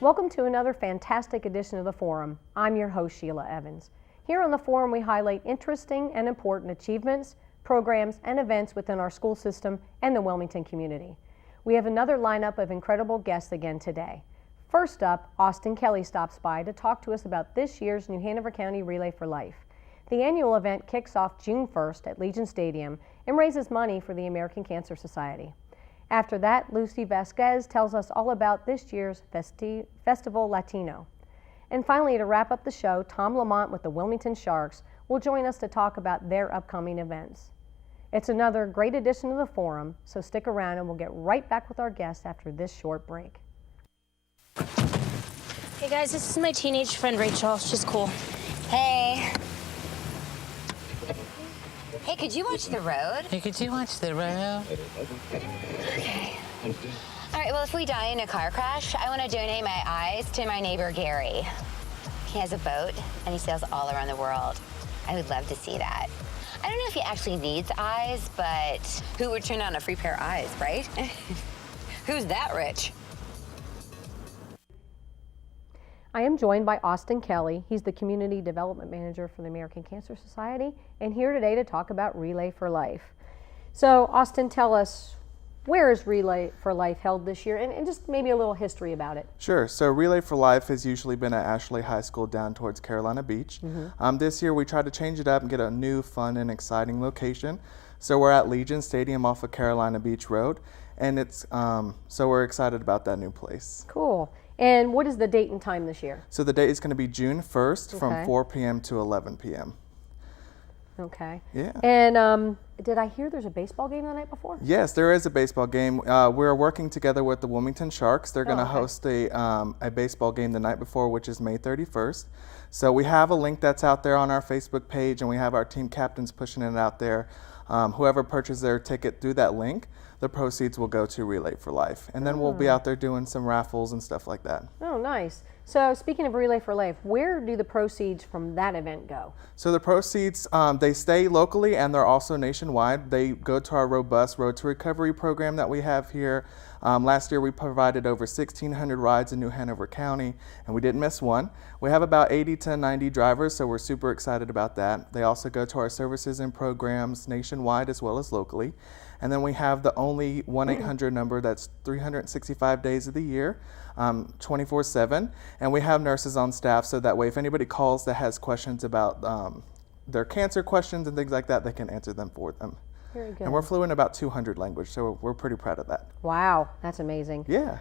Welcome to another fantastic edition of the Forum. I'm your host, Sheila Evans. Here on the Forum, we highlight interesting and important achievements, programs, and events within our school system and the Wilmington community. We have another lineup of incredible guests again today. First up, Austin Kelly stops by to talk to us about this year's New Hanover County Relay for Life. The annual event kicks off June 1st at Legion Stadium and raises money for the American Cancer Society. After that, Lucy Vasquez tells us all about this year's Festival Latino. And finally, to wrap up the show, Tom Lamont with the Wilmington Sharks will join us to talk about their upcoming events. It's another great edition of the Forum, so stick around and we'll get right back with our guests after this short break. Hey guys, this is my teenage friend Rachel. She's cool. Hey. Hey, could you watch the road? Hey, could you watch the road? Okay. All right, well, if we die in a car crash, I want to donate my eyes to my neighbor, Gary. He has a boat, and he sails all around the world. I would love to see that. I don't know if he actually needs eyes, but who would turn on a free pair of eyes, right? Who's that rich? I am joined by Austin Kelly. He's the Community Development Manager for the American Cancer Society, and here today to talk about Relay for Life. So, Austin, tell us, where is Relay for Life held this year, and just maybe a little history about it. Sure. So Relay for Life has usually been at Ashley High School down towards Carolina Beach. This year we tried to change it up and get a new, fun, and exciting location. So we're at Legion Stadium off of Carolina Beach Road, and it's so we're excited about that new place. Cool. And what is the date and time this year? So the date is going to be June 1st from 4 p.m. to 11 p.m. Okay. Yeah. And did I hear there's a baseball game the night before? Yes, there is a baseball game. We're working together with the Wilmington Sharks. They're going to host a baseball game the night before, which is May 31st. So we have a link that's out there on our Facebook page, and we have our team captains pushing it out there. Whoever purchases their ticket through that link, the proceeds will go to Relay for Life. And then we'll be out there doing some raffles and stuff like that. Oh, nice. So speaking of Relay for Life, where do the proceeds from that event go? So the proceeds, they stay locally and they're also nationwide. They go to our robust Road to Recovery program that we have here. Last year we provided over 1,600 rides in New Hanover County, and we didn't miss one. We have about 80 to 90 drivers, so we're super excited about that. They also go to our services and programs nationwide as well as locally. And then we have the only 1-800 number that's 365 days of the year, 24/7. And we have nurses on staff, so that way if anybody calls that has questions about their cancer questions and things like that, they can answer them for them. Very good. And we're fluent in about 200 languages, so we're pretty proud of that. Wow, that's amazing. Yeah.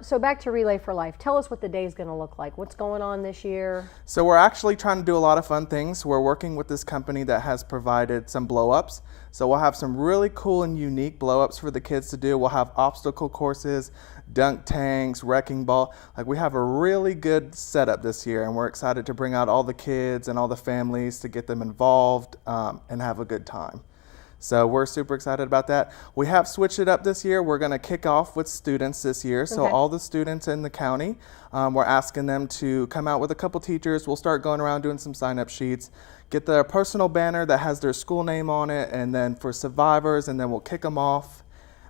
So back to Relay for Life. Tell us what the day is going to look like. What's going on this year? So we're actually trying to do a lot of fun things. We're working with this company that has provided some blow-ups. So we'll have some really cool and unique blow-ups for the kids to do. We'll have obstacle courses, dunk tanks, wrecking ball. Like, we have a really good setup this year, and we're excited to bring out all the kids and all the families to get them involved and have a good time. So we're super excited about that. We have switched it up this year. We're going to kick off with students this year. So all the students in the county, we're asking them to come out with a couple teachers. We'll start going around doing some sign-up sheets, get their personal banner that has their school name on it, and then for survivors, and then we'll kick them off.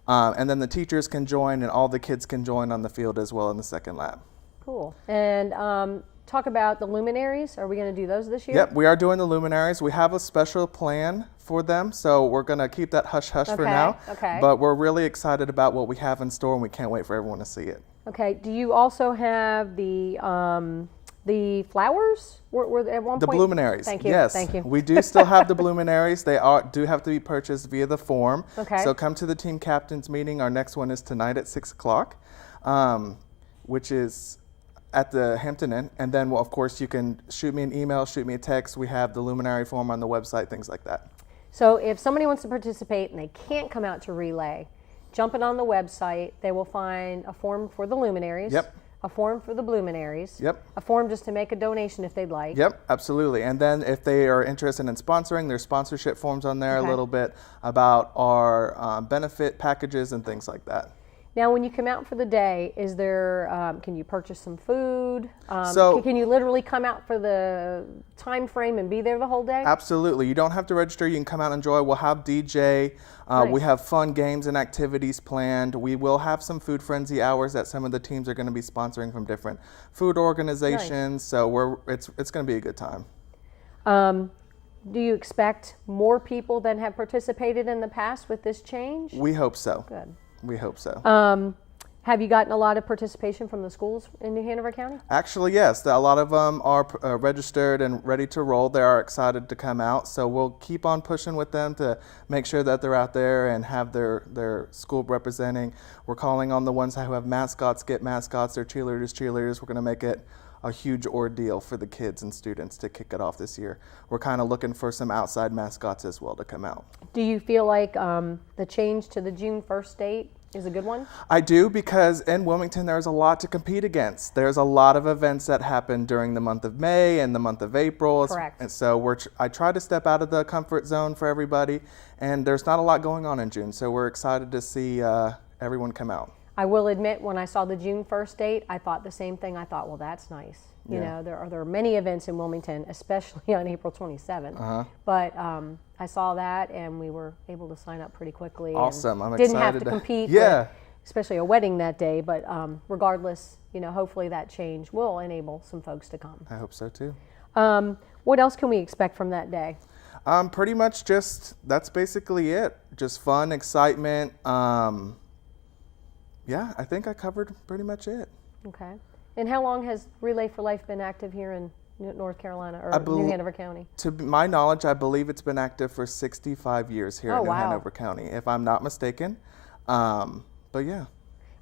And then the teachers can join, and all the kids can join on the field as well in the second lap. Cool. And talk about the luminaries. Are we going to do those this year? Yep, we are doing the luminaries. We have a special plan for them, so we're going to keep that hush-hush for now. Okay. But we're really excited about what we have in store, and we can't wait for everyone to see it. Okay. Do you also have the flowers? Were at one The point? luminaries. Thank you. Yes. Thank you. We do still have the luminaries. They do have to be purchased via the form. Okay. So come to the team captains meeting. Our next one is tonight at 6 o'clock, which is at the Hampton Inn. And then, well, of course, you can shoot me an email, shoot me a text. We have the luminary form on the website, things like that. So if somebody wants to participate and they can't come out to Relay, jumping on the website, they will find a form for the luminaries. Yep. A form for the bluminaries. Yep. A form just to make a donation if they'd like. Yep, absolutely. And then if they are interested in sponsoring, there's sponsorship forms on there, a little bit about our benefit packages and things like that. Now, when you come out for the day, is there, can you purchase some food? So- can you literally come out for the time frame and be there the whole day? Absolutely. You don't have to register. You can come out and enjoy. We'll have DJ. Nice. We have fun games and activities planned. We will have some food frenzy hours that some of the teams are going to be sponsoring from different food organizations. Nice. So it's going to be a good time. Do you expect more people than have participated in the past with this change? We hope so. Good. We hope so. Have you gotten a lot of participation from the schools in New Hanover County? Actually, yes. A lot of them are registered and ready to roll. They are excited to come out. So we'll keep on pushing with them to make sure that they're out there and have their school representing. We're calling on the ones who have mascots, get mascots, their cheerleaders. We're going to make it a huge ordeal for the kids and students to kick it off this year. We're kind of looking for some outside mascots as well to come out. Do you feel like the change to the June 1st date is a good one? I do, because in Wilmington there's a lot to compete against. There's a lot of events that happen during the month of May and the month of April. Correct. And so I try to step out of the comfort zone for everybody, and there's not a lot going on in June, so we're excited to see everyone come out. I will admit, when I saw the June 1st date, I thought the same thing. I thought, well, that's nice. You know, there are many events in Wilmington, especially on April 27th. But I saw that, and we were able to sign up pretty quickly. Awesome. And I'm didn't excited have to to- compete Yeah. with, especially a wedding that day. But regardless, you know, hopefully that change will enable some folks to come. I hope so too. What else can we expect from that day? Pretty much that's basically it. Just fun, excitement. Yeah, I think I covered pretty much it. Okay. And how long has Relay for Life been active here in North Carolina or New Hanover County? To my knowledge, I believe it's been active for 65 years here in New Hanover County, if I'm not mistaken. But yeah.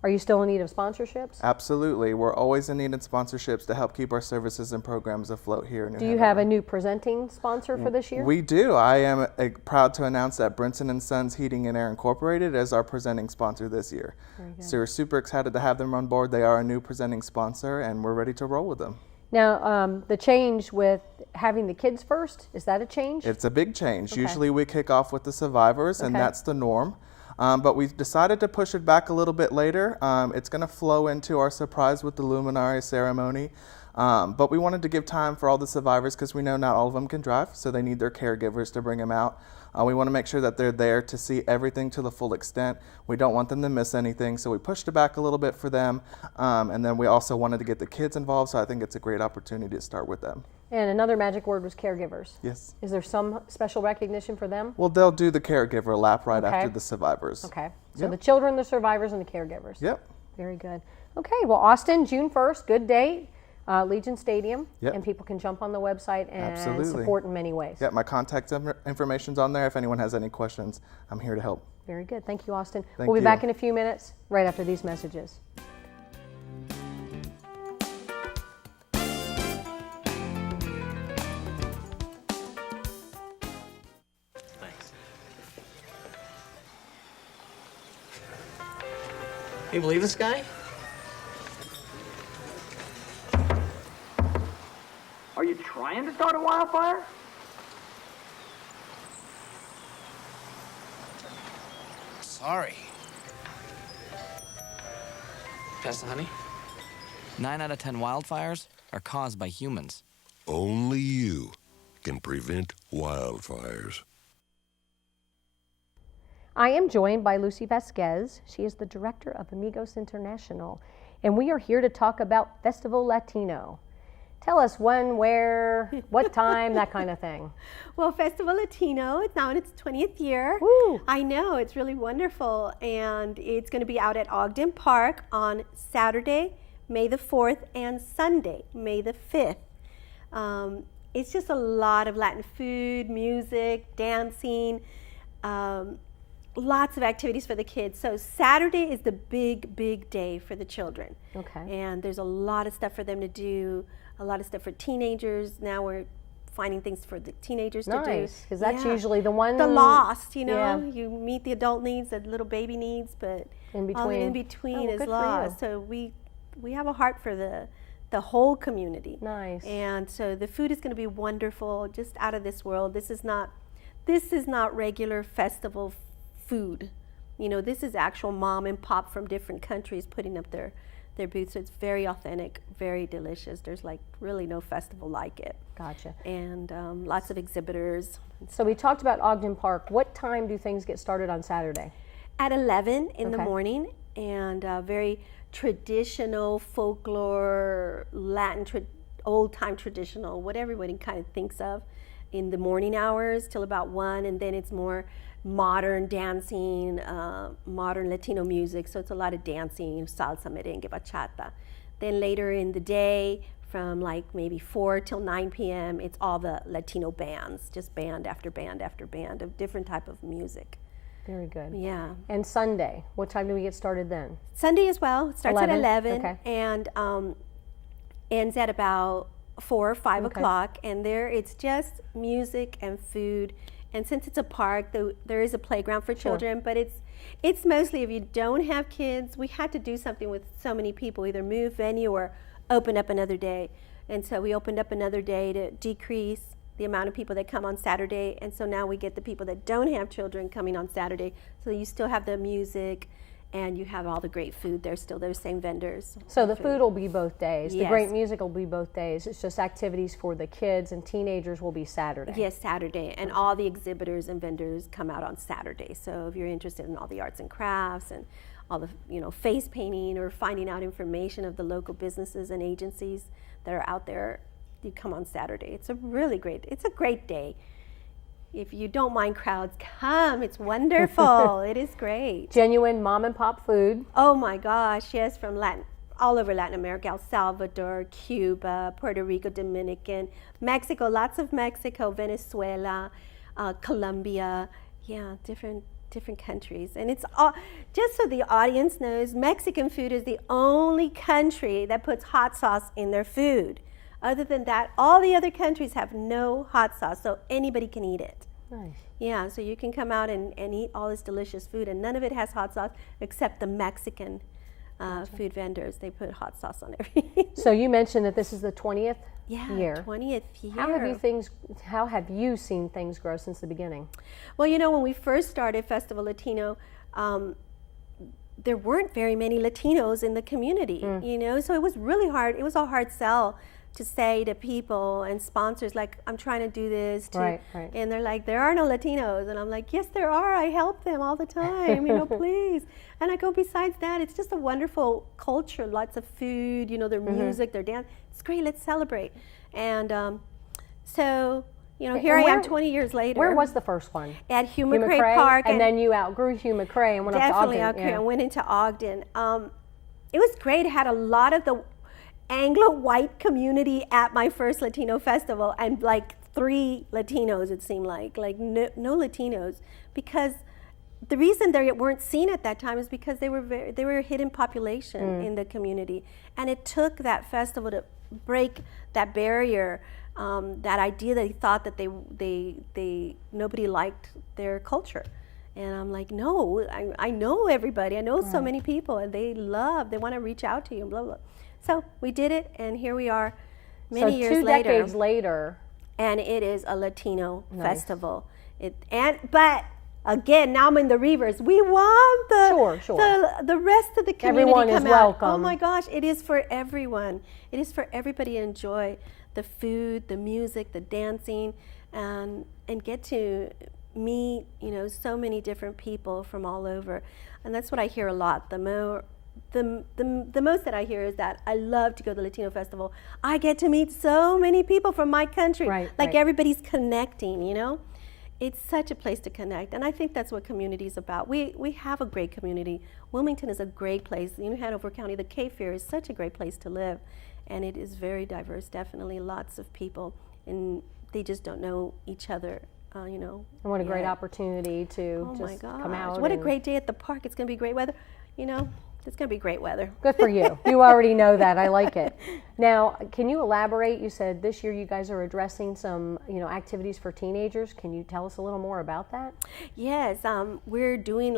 Are you still in need of sponsorships? Absolutely. We're always in need of sponsorships to help keep our services and programs afloat here in New Hanover. Do you have a new presenting sponsor for this year? We do. I am proud to announce that Brinson & Sons Heating and Air Incorporated is our presenting sponsor this year. Very good. So we're super excited to have them on board. They are a new presenting sponsor, and we're ready to roll with them. Now, the change with having the kids first, is that a change? It's a big change. Okay. Usually we kick off with the survivors, and Okay. that's the norm. But we've decided to push it back a little bit later. It's going to flow into our surprise with the luminary ceremony. But we wanted to give time for all the survivors, because we know not all of them can drive, so they need their caregivers to bring them out. We want to make sure that they're there to see everything to the full extent. We don't want them to miss anything, so we pushed it back a little bit for them. And then we also wanted to get the kids involved, so I think it's a great opportunity to start with them. And another magic word was caregivers. Yes. Is there some special recognition for them? Well, they'll do the caregiver lap right Okay. after the survivors. Okay. So Yep. the children, the survivors, and the caregivers. Yep. Very good. Okay, well, Austin, June 1st, good date, Legion Stadium. Yep. And people can jump on the website and Absolutely. support in many ways. Yep, my contact information's on there. If anyone has any questions, I'm here to help. Very good. Thank you, Austin. Thank We'll be you. back in a few minutes, right after these messages. You believe this guy? Are you trying to start a wildfire? Sorry. Pass the honey? 9 out of 10 wildfires are caused by humans. Only you can prevent wildfires. I am joined by Lucy Vasquez. She is the director of Amigos International, and we are here to talk about Festival Latino. Tell us when, where, what time, that kind of thing. Well, Festival Latino, it's now in its 20th year. Woo. I know, it's really wonderful. And it's going to be out at Ogden Park on Saturday, May the 4th, and Sunday, May the 5th. It's just a lot of Latin food, music, dancing, lots of activities for the kids. So Saturday is the big day for the children. Okay. And there's a lot of stuff for them to do, a lot of stuff for teenagers. Now we're finding things for the teenagers to do. Nice, because that's Yeah. usually the one. The lost, you know. Yeah. You meet the adult needs, the little baby needs, but In all between. in between Oh, is good for you. lost. So we have a heart for the whole community. Nice. And so the food is going to be wonderful, just out of this world. This is not regular festival food. You know, this is actual mom and pop from different countries putting up their booths. So it's very authentic, very delicious. There's like really no festival like it. Gotcha. And lots of exhibitors. So we talked about Ogden Park. What time do things get started on Saturday? At 11 in the morning, and very traditional folklore, Latin, old-time traditional, what everybody kind of thinks of in the morning hours till about 1, and then it's more modern dancing, modern Latino music, so it's a lot of dancing, salsa, merengue, bachata. Then later in the day, from like maybe 4 till 9 p.m., it's all the Latino bands, just band after band after band of different type of music. Very good. Yeah. And Sunday, what time do we get started then? Sunday as well. It starts 11? at 11 Okay. and ends at about 4 or 5 o'clock. And there it's just music and food. And since it's a park, there is a playground for children, but it's mostly if you don't have kids, we had to do something with so many people, either move venue or open up another day. And so we opened up another day to decrease the amount of people that come on Saturday, and so now we get the people that don't have children coming on Saturday, so you still have the music and you have all the great food. There's still those same vendors. So the food will be both days. The Yes. great music will be both days. It's just activities for the kids and teenagers will be Saturday. Yes, Saturday, and all the exhibitors and vendors come out on Saturday. So if you're interested in all the arts and crafts and all the face painting or finding out information of the local businesses and agencies that are out there, you come on Saturday. It's a great day. If you don't mind crowds, come. It's wonderful. It is great. Genuine mom and pop food. Oh my gosh, yes, from all over Latin America, El Salvador, Cuba, Puerto Rico, Dominican, Mexico, lots of Mexico, Venezuela, Colombia, yeah, different countries. And it's all, just so the audience knows, Mexican food is the only country that puts hot sauce in their food. Other than that, all the other countries have no hot sauce, so anybody can eat it. Nice. Yeah, so you can come out and eat all this delicious food, and none of it has hot sauce except the Mexican food vendors. They put hot sauce on everything. So you mentioned that this is the 20th year. 20th year. How have you seen things grow since the beginning? Well, when we first started Festival Latino, there weren't very many Latinos in the community, so it was really hard. It was a hard sell to say to people and sponsors, like, I'm trying to do this, Right. and they're like, there are no Latinos, and I'm like, yes, there are. I help them all the time, please. And I go, besides that, it's just a wonderful culture, lots of food, their music, their dance. It's great. Let's celebrate. And so, here I am 20 years later. Where was the first one? At Hugh McCray Park. And then you outgrew Hugh McCray and went up to Ogden. Definitely, I went into Ogden. It was great. I had a lot of the Anglo-white community at my first Latino festival, and like 3 Latinos, it seemed like no Latinos, because the reason they weren't seen at that time is because they were a hidden population in the community, and it took that festival to break that barrier, that idea that they thought that they nobody liked their culture. And I'm like, no, I know everybody. I know so many people, and they want to reach out to you, and blah, blah. So we did it, and here we are many years later. 2 decades later. And it is a Latino festival. But again, now I'm in the reverse. We want the rest of the community Everyone to come is out. welcome. Oh my gosh, it is for everyone. It is for everybody to enjoy the food, the music, the dancing, and get to meet, so many different people from all over. And that's what I hear a lot. The most that I hear is that I love to go to the Latino Festival. I get to meet so many people from my country. Everybody's connecting, It's such a place to connect. And I think that's what community is about. We have a great community. Wilmington is a great place. Hanover County, the Cape Fear is such a great place to live. And it is very diverse, definitely lots of people. And they just don't know each other, And what a great opportunity to come out. What a great day at the park. It's going to be great weather. It's going to be great weather. Good for you. You already know that. I like it. Now, can you elaborate? You said this year you guys are addressing some, activities for teenagers. Can you tell us a little more about that? Yes, we're doing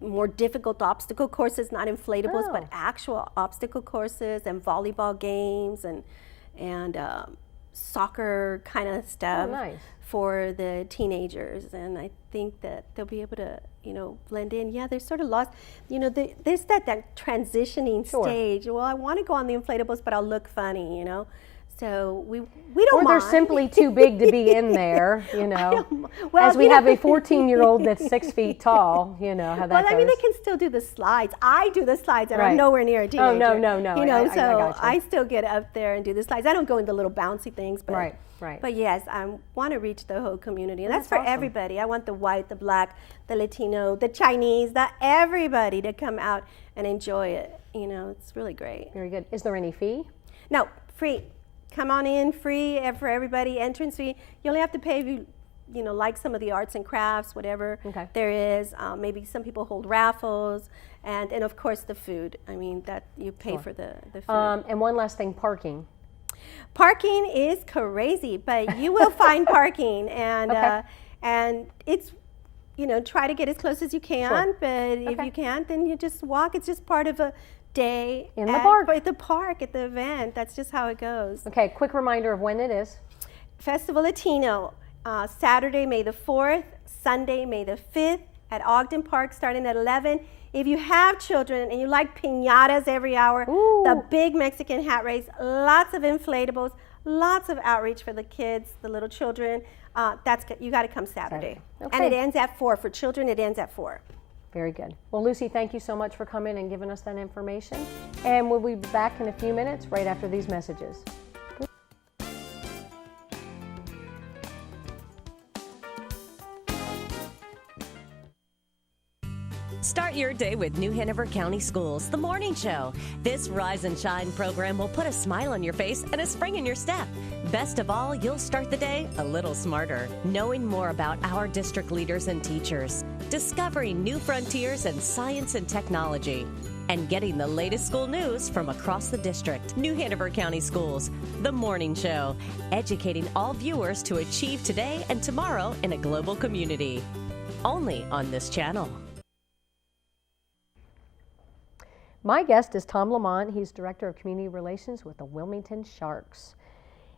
more difficult obstacle courses, not inflatables, but actual obstacle courses, and volleyball games, and soccer kind of stuff. Oh, nice. For the teenagers, and I think that they'll be able to, blend in. Yeah, they're sort of lost. There's that transitioning stage. Well, I want to go on the inflatables, but I'll look funny, So we don't Or mind. they're simply too big to be in there, Well, As we have a 14-year-old that's 6 feet tall, how that Well, I mean, goes. they can still do the slides. I do the slides, and Right. I'm nowhere near a teenager. no. I So gotcha. I still get up there and do the slides. I don't go in the little bouncy things, but Right. But yes, I want to reach the whole community, and that's for awesome. everybody. I want the white, the black, the Latino, the Chinese, everybody to come out and enjoy it. It's really great. Very good. Is there any fee? No, free. Come on in, free for everybody. Entrance fee. You only have to pay if you like some of the arts and crafts, whatever there is. Maybe some people hold raffles, and of course the food. I mean, that you pay for the food. And one last thing, parking. Parking is crazy, but you will find parking, and and it's try to get as close as you can. But if you can't, then you just walk. It's just part of a day In the park. at the park, at the event. That's just how it goes. Okay, quick reminder of when it is. Festival Latino, Saturday, May the 4th, Sunday, May the 5th at Ogden Park, starting at 11. If you have children and you like piñatas every hour, the big Mexican hat race, lots of inflatables, lots of outreach for the kids, the little children. You got to come Saturday. Okay. And it ends at 4. For children, it ends at 4. Very good. Well, Lucy, thank you so much for coming and giving us that information. And we'll be back in a few minutes right after these messages. Start your day with New Hanover County Schools, the morning show. This Rise and Shine program will put a smile on your face and a spring in your step. Best of all, you'll start the day a little smarter, knowing more about our district leaders and teachers, discovering new frontiers in science and technology, and getting the latest school news from across the district. New Hanover County Schools, the morning show, educating all viewers to achieve today and tomorrow in a global community. Only on this channel. My guest is Tom Lamont. He's Director of Community Relations with the Wilmington Sharks.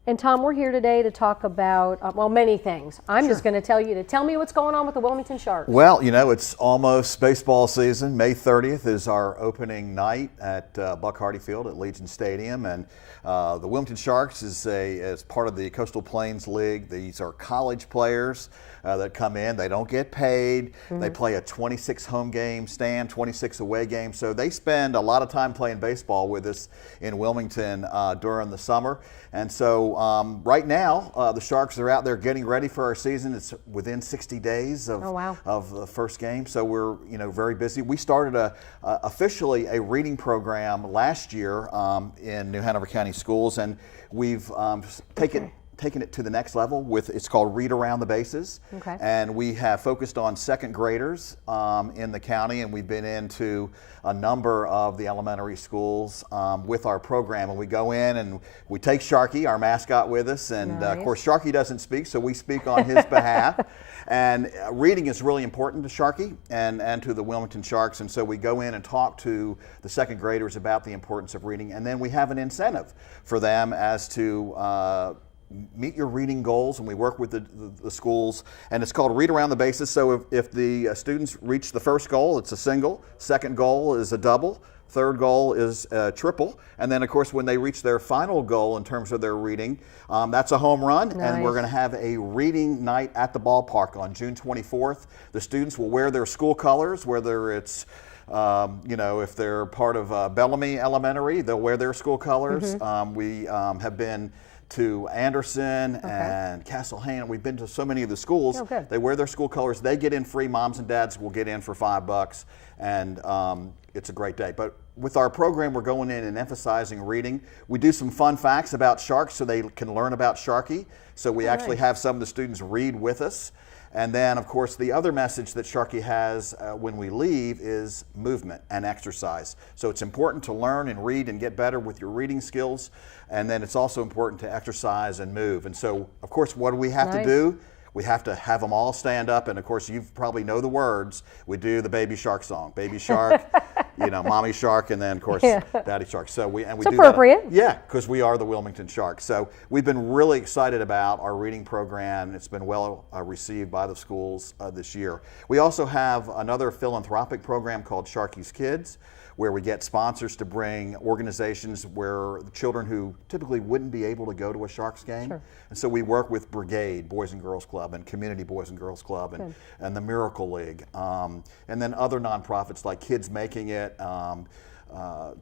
And Tom, we're here today to talk about, many things. I'm just going to tell you to tell me what's going on with the Wilmington Sharks. Well, it's almost baseball season. May 30th is our opening night at Buck Hardy Field at Legion Stadium. And the Wilmington Sharks is part of the Coastal Plains League. These are college players that come in. They don't get paid. They play a 26 home game stand, 26 away games. So they spend a lot of time playing baseball with us in Wilmington during the summer. And so right now, the Sharks are out there getting ready for our season. It's within 60 days of the first game. So we're very busy. We started officially a reading program last year in New Hanover County Schools, and we've taken it to the next level it's called Read Around the Bases. Okay. And we have focused on second graders in the county, and we've been into a number of the elementary schools with our program. And we go in and we take Sharky, our mascot, with us. And of course, Sharky doesn't speak, so we speak on his behalf. And reading is really important to Sharky and to the Wilmington Sharks. And so we go in and talk to the second graders about the importance of reading. And then we have an incentive for them as to meet your reading goals, and we work with the schools, and it's called Read Around the Bases. So if the students reach the first goal, it's a single, second goal is a double, third goal is a triple, and then of course when they reach their final goal in terms of their reading, that's a home run. And we're going to have a reading night at the ballpark on June 24th. The students will wear their school colors, whether it's if they're part of Bellamy Elementary, they'll wear their school colors. We have been to Anderson and Castle Hayne. We've been to so many of the schools. They wear their school colors. They get in free. Moms and dads will get in for $5, and it's a great day. But with our program, we're going in and emphasizing reading. We do some fun facts about sharks so they can learn about Sharky. So we actually have some of the students read with us. And then, of course, the other message that Sharky has when we leave is movement and exercise. So it's important to learn and read and get better with your reading skills. And then it's also important to exercise and move. And so, of course, what do we have to do? We have to have them all stand up. And, of course, you probably know the words. We do the Baby Shark song. Baby Shark, You know, mommy shark and then of course daddy shark. So we It's do appropriate. that. Yeah, because we are the Wilmington Sharks. So we've been really excited about our reading program. It's been well received by the schools this year. We also have another philanthropic program called Sharky's Kids, where we get sponsors to bring organizations where the children who typically wouldn't be able to go to a Sharks game. Sure. And so we work with Brigade Boys and Girls Club and Community Boys and Girls Club and the Miracle League. And then other nonprofits like Kids Making It,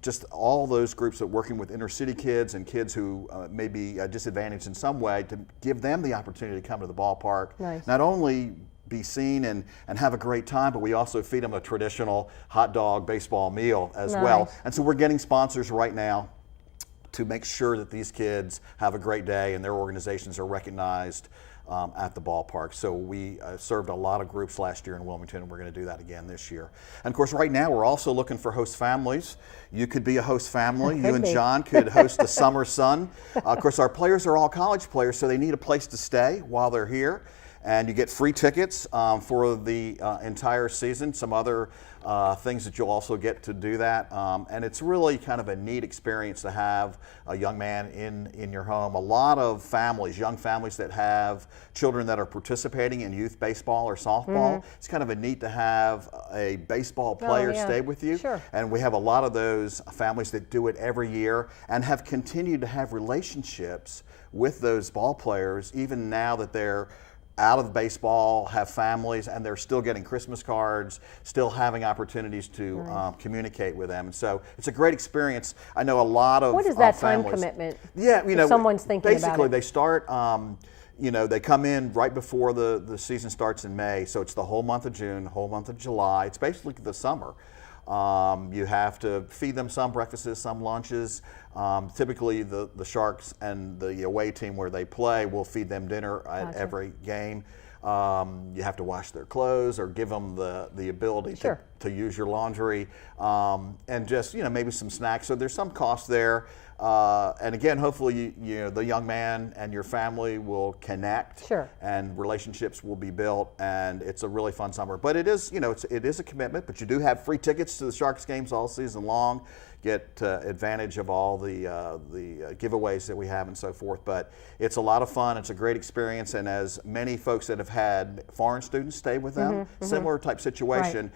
just all those groups that are working with inner city kids and kids who may be disadvantaged in some way to give them the opportunity to come to the ballpark. Nice. Not only be seen and have a great time, but we also feed them a traditional hot dog baseball meal as well. And so we're getting sponsors right now to make sure that these kids have a great day and their organizations are recognized at the ballpark. So we served a lot of groups last year in Wilmington, and we're going to do that again this year. And of course, right now we're also looking for host families. You could be a host family. You and John could host a summer sun. Of course, our players are all college players, so they need a place to stay while they're here. And you get free tickets for the entire season. Some other things that you'll also get to do that. And it's really kind of a neat experience to have a young man in your home. A lot of families, young families that have children that are participating in youth baseball or softball, it's kind of a neat to have a baseball player stay with you. Sure. And we have a lot of those families that do it every year and have continued to have relationships with those ball players even now that they're out of baseball, have families, and they're still getting Christmas cards, still having opportunities to communicate with them. And so it's a great experience. I know a lot of What is that families, time commitment? Yeah, you know, someone's thinking about basically it. they start, you know, they come in right before the season starts in May. So it's the whole month of June, the whole month of July. It's basically the summer. You have to feed them some breakfasts, some lunches. Typically the Sharks and the away team where they play will feed them dinner at every game. You have to wash their clothes or give them the ability to use your laundry and just, you know, maybe some snacks. So there's some cost there. And again, hopefully, you know, the young man and your family will connect, and relationships will be built, and it's a really fun summer. But it is, you know, it is a commitment. But you do have free tickets to the Sharks games all season long. Get advantage of all the giveaways that we have and so forth. But it's a lot of fun. It's a great experience. And as many folks that have had foreign students stay with them, similar type situation,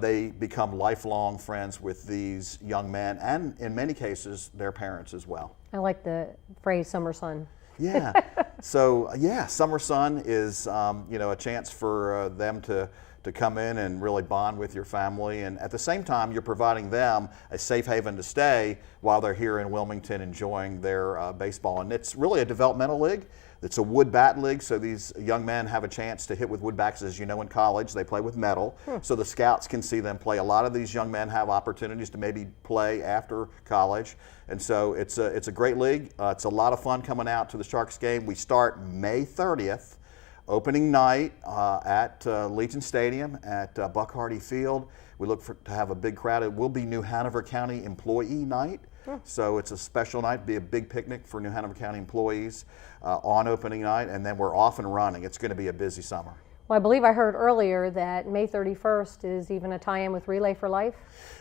they become lifelong friends with these young men and in many cases their parents as well. I like the phrase summer sun. Yeah. So yeah, summer sun is you know, a chance for them to come in and really bond with your family, and at the same time you're providing them a safe haven to stay while they're here in Wilmington enjoying their baseball. And it's really a developmental league. It's a wood bat league, so these young men have a chance to hit with wood bats. As you know, in college they play with metal, so the scouts can see them play. A lot of these young men have opportunities to maybe play after college, and so it's a great league. It's a lot of fun coming out to the Sharks game. We start May 30th. Opening night at Legion Stadium at Buck Hardy Field. We look to have a big crowd. It will be New Hanover County Employee Night, so it's a special night. It'll be a big picnic for New Hanover County employees on opening night, and then we're off and running. It's going to be a busy summer. Well, I believe I heard earlier that May 31st is even a tie-in with Relay for Life.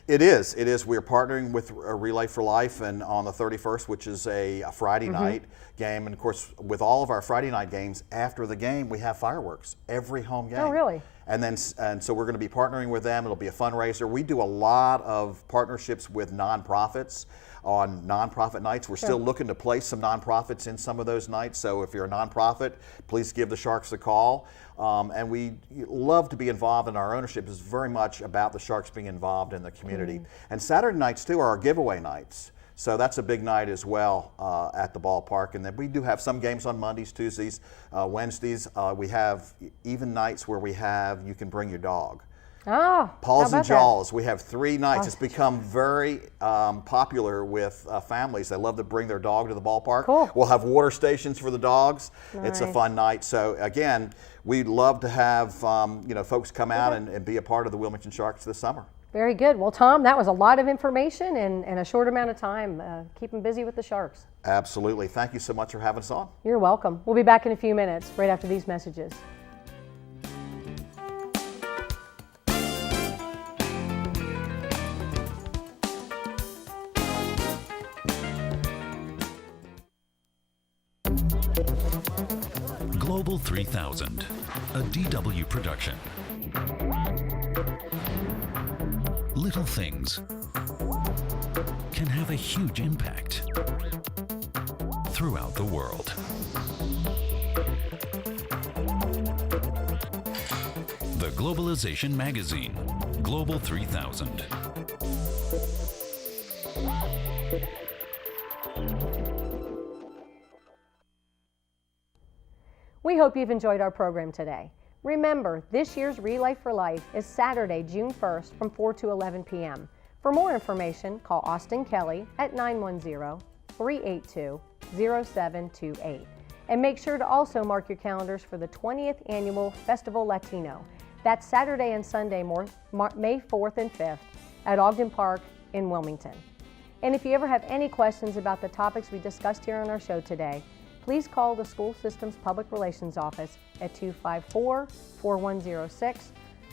It is. It is. We're partnering with Relay for Life, and on the 31st, which is a Friday night game, and of course, with all of our Friday night games, after the game, we have fireworks every home game. Oh, really? And so we're going to be partnering with them. It'll be a fundraiser. We do a lot of partnerships with nonprofits on nonprofit nights. We're still looking to place some nonprofits in some of those nights. So if you're a nonprofit, please give the Sharks a call. And we love to be involved in our ownership. Is very much about the Sharks being involved in the community. And Saturday nights too are our giveaway nights. So that's a big night as well at the ballpark. And then we do have some games on Mondays, Tuesdays, Wednesdays. We have even nights where you can bring your dog. Oh, Paws and Jaws. We have 3 nights. It's become very popular with families. They love to bring their dog to the ballpark. Cool. We'll have water stations for the dogs. Nice. It's a fun night. So again, we'd love to have you know, folks come out and be a part of the Wilmington Sharks this summer. Very good. Well, Tom, that was a lot of information in a short amount of time. Keep them busy with the Sharks. Absolutely. Thank you so much for having us on. You're welcome. We'll be back in a few minutes, right after these messages. Global 3000, a DW production. Little things can have a huge impact throughout the world. The Globalization Magazine, Global 3000. We hope you've enjoyed our program today. Remember, this year's Relay for Life is Saturday, June 1st from 4 to 11 p.m. For more information, call Austin Kelly at 910-382-0728. And make sure to also mark your calendars for the 20th Annual Festival Latino. That's Saturday and Sunday, May 4th and 5th at Ogden Park in Wilmington. And if you ever have any questions about the topics we discussed here on our show today, please call the School System's Public Relations Office at 254-4106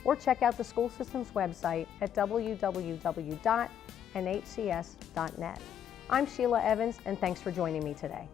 or check out the school system's website at www.nhcs.net. I'm Sheila Evans, and thanks for joining me today.